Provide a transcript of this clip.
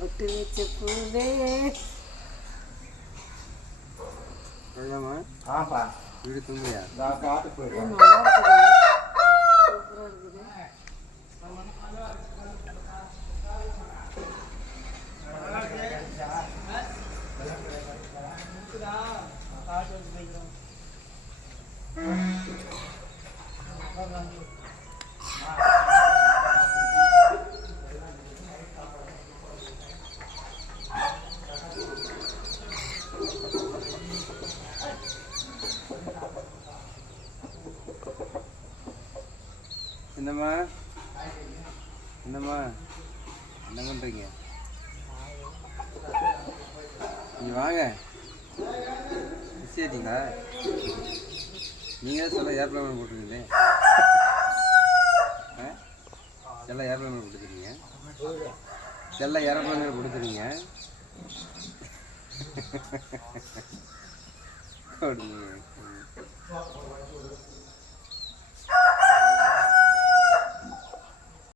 ఒట్టుమిచ్చు పూవే వెళ్దామా విడుతుంది Thank you. என்னம்மா? என்னம்மா? என்ன பண்ணுறீங்க நீ வாங்க. மிஸ் ஆயிட்டீங்களா நீங்கள் சொல்ல ஏர்ப்ளேன் போட்டுருக்கீங்களே. ஆ? எல்லாம் ஏர்ப்ளேன் கொடுத்துருக்கீங்க எல்லாம் ஏரோப்ளேன் கொடுத்துருங்க கொடுங்க